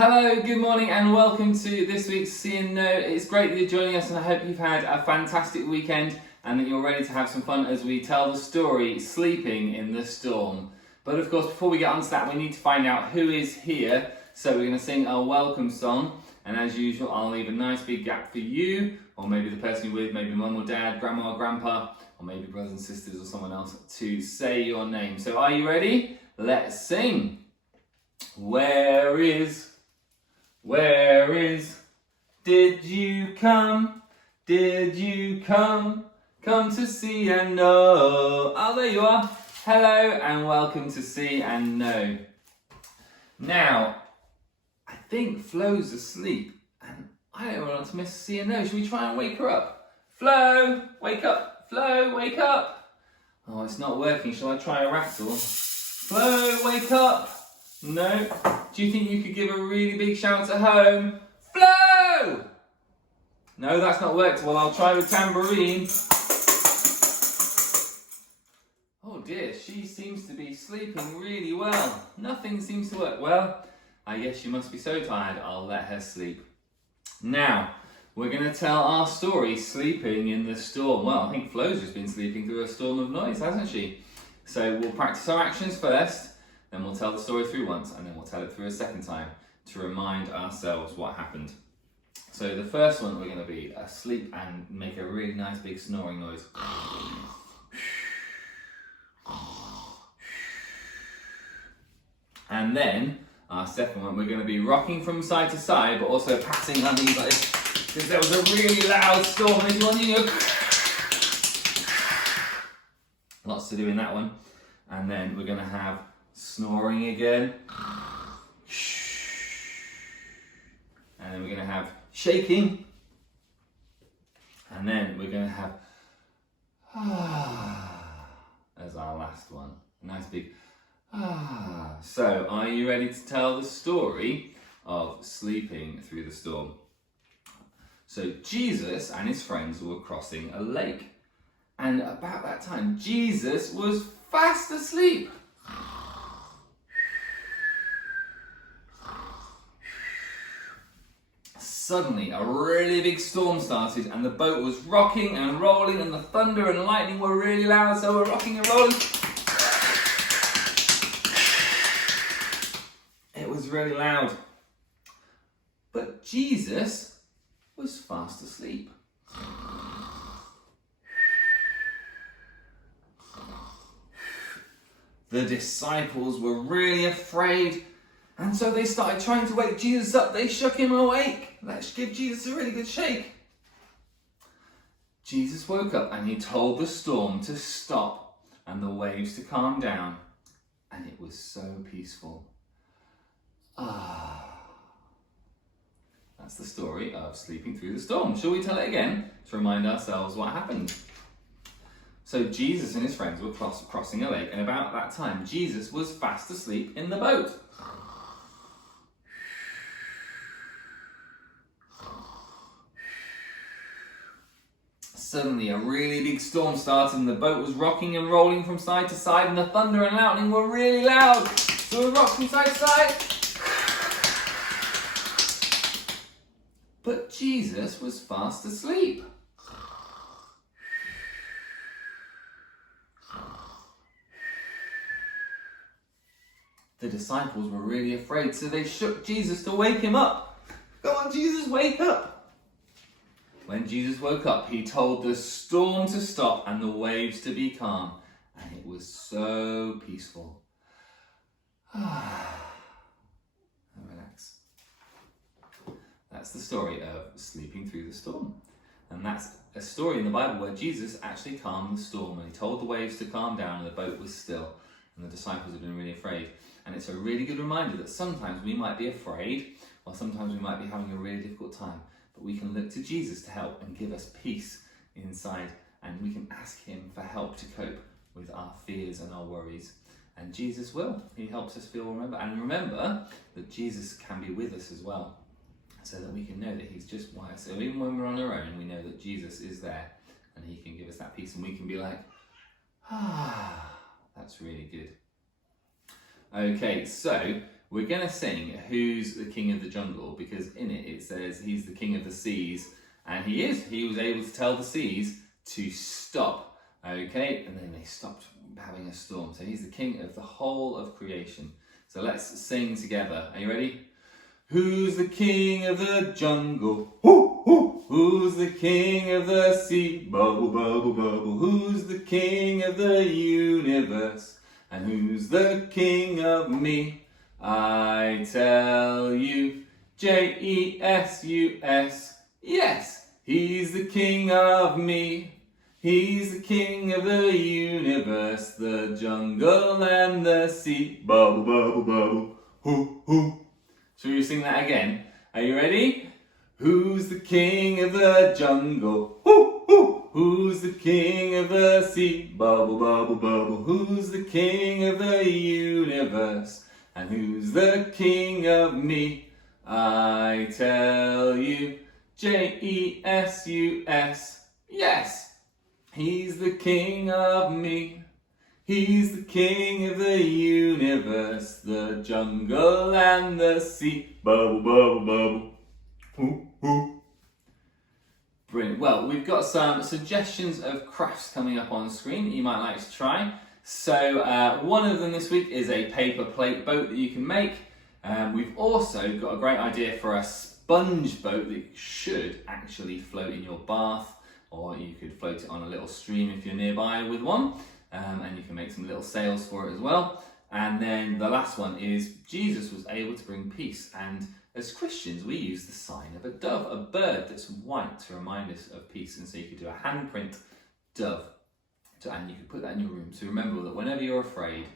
Hello, good morning and welcome to this week's See and Know. It's great that you're joining us and I hope you've had a fantastic weekend and that you're ready to have some fun as we tell the story Sleeping in the Storm. But of course, before we get on to that, we need to find out who is here. So we're going to sing our welcome song, and as usual I'll leave a nice big gap for you, or maybe the person you're with, maybe mum or dad, grandma or grandpa, or maybe brothers and sisters or someone else to say your name. So are you ready? Let's sing. Where is, did you come to see and know? Oh, there you are. Hello and welcome to See and Know. Now, I think Flo's asleep and I don't want to miss See and Know. Should we try and wake her up? Flo, wake up. Flo, wake up. Oh, it's not working. Shall I try a rattle? Flo, wake up. No. Do you think you could give a really big shout at home? Flo! No, that's not worked. Well, I'll try with tambourine. Oh dear, she seems to be sleeping really well. Nothing seems to work. Well, I guess she must be so tired. I'll let her sleep. Now, we're going to tell our story, Sleeping in the Storm. Well, I think Flo's just been sleeping through a storm of noise, hasn't she? So we'll practice our actions first, then we'll tell the story through once, and then we'll tell it through a second time to remind ourselves what happened. So the first one, we're going to be asleep and make a really nice big snoring noise. And then our second one, we're going to be rocking from side to side, but also patting our knees like this, because there was a really loud storm. If you want, you know, lots to do in that one. And then we're going to have snoring again. And then we're going to have shaking. And then we're going to have as our last one. A nice big So, are you ready to tell the story of sleeping through the storm? So, Jesus and his friends were crossing a lake. And about that time, Jesus was fast asleep. Suddenly, a really big storm started and the boat was rocking and rolling and the thunder and lightning were really loud, so we're rocking and rolling. It was really loud. But Jesus was fast asleep. The disciples were really afraid, and so they started trying to wake Jesus up. They shook him awake. Let's give Jesus a really good shake. Jesus woke up and he told the storm to stop and the waves to calm down, and it was so peaceful. That's the story of sleeping through the storm. Shall we tell it again to remind ourselves what happened? So Jesus and his friends were crossing a lake, and about that time, Jesus was fast asleep in the boat. Suddenly, a really big storm started, and the boat was rocking and rolling from side to side, and the thunder and lightning were really loud. So we rocked from side to side. But Jesus was fast asleep. The disciples were really afraid, so they shook Jesus to wake him up. Come on, Jesus, wake up. When Jesus woke up, he told the storm to stop and the waves to be calm, and it was so peaceful. Relax. That's the story of sleeping through the storm. And that's a story in the Bible where Jesus actually calmed the storm, and he told the waves to calm down and the boat was still, and the disciples had been really afraid. And it's a really good reminder that sometimes we might be afraid, or sometimes we might be having a really difficult time, but we can look to Jesus to help and give us peace inside, and we can ask him for help to cope with our fears and our worries. And Jesus will. He helps us feel remember that Jesus can be with us as well, so that we can know that he's just wise. So even when we're on our own, we know that Jesus is there and he can give us that peace, and we can be like, that's really good. Okay, so we're going to sing Who's the King of the Jungle, because in it says he's the king of the seas, and he is. He was able to tell the seas to stop, okay? And then they stopped having a storm. So he's the king of the whole of creation. So let's sing together. Are you ready? Who's the king of the jungle? Hoo, hoo. Who's the king of the sea? Bubble, bubble, bubble. Who's the king of the universe? And who's the king of me? I tell you, Jesus. Yes, he's the king of me. He's the king of the universe, the jungle and the sea. Bubble, bubble, bubble. Hoo, hoo. Shall we sing that again? Are you ready? Who's the king of the jungle? Hoo, hoo. Who's the king of the sea? Bubble, bubble, bubble. Who's the king of the universe? And who's the king of me? I tell you, Jesus. Yes, he's the king of me. He's the king of the universe, the jungle and the sea. Bubble, bubble, bubble. Hoo, hoo. Brilliant. Well, we've got some suggestions of crafts coming up on the screen that you might like to try. So one of them this week is a paper plate boat that you can make. We've also got a great idea for a sponge boat that should actually float in your bath, or you could float it on a little stream if you're nearby with one. And you can make some little sails for it as well. And then the last one is Jesus was able to bring peace, and as Christians we use the sign of a dove, a bird that's white, to remind us of peace. And so you could do a handprint dove, and you could put that in your room to remember that whenever you're afraid,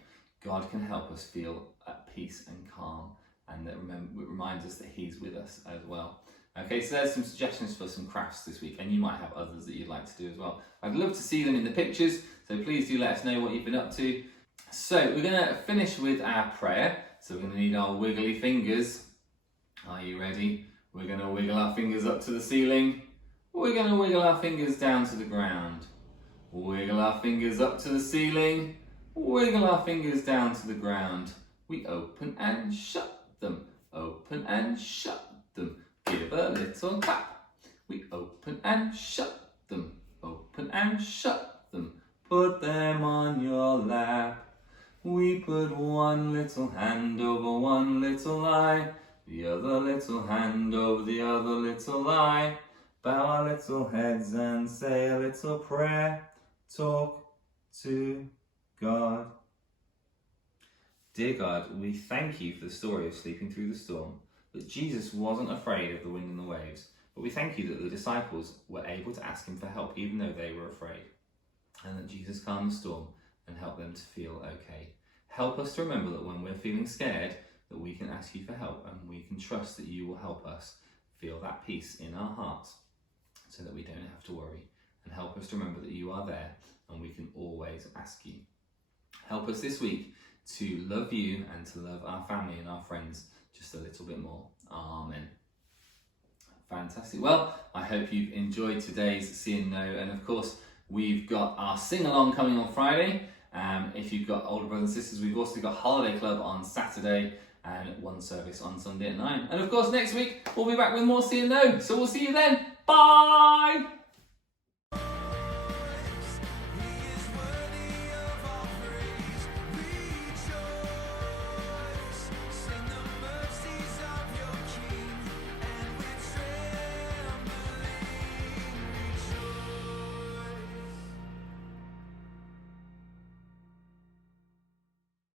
God can help us feel at peace and calm, and that it reminds us that he's with us as well. Okay, so there's some suggestions for some crafts this week, and you might have others that you'd like to do as well. I'd love to see them in the pictures, so please do let us know what you've been up to. So we're going to finish with our prayer, so we're going to need our wiggly fingers. Are you ready? We're going to wiggle our fingers up to the ceiling. We're going to wiggle our fingers down to the ground. Wiggle our fingers up to the ceiling. Wiggle our fingers down to the ground. We open and shut them. Open and shut them. Give a little clap. We open and shut them. Open and shut them. Put them on your lap. We put one little hand over one little eye. The other little hand over the other little eye. Bow our little heads and say a little prayer. Talk to God. Dear God, we thank you for the story of sleeping through the storm, that Jesus wasn't afraid of the wind and the waves, but we thank you that the disciples were able to ask him for help even though they were afraid, and that Jesus calmed the storm and helped them to feel okay. Help us to remember that when we're feeling scared, that we can ask you for help, and we can trust that you will help us feel that peace in our hearts so that we don't have to worry. And help us to remember that you are there and we can always ask you. Help us this week to love you and to love our family and our friends just a little bit more. Amen. Fantastic. Well, I hope you've enjoyed today's See and Know. And of course, we've got our sing-along coming on Friday. If you've got older brothers and sisters, we've also got Holiday Club on Saturday and one service on Sunday at 9. And of course, next week, we'll be back with more See and Know. So we'll see you then. Bye!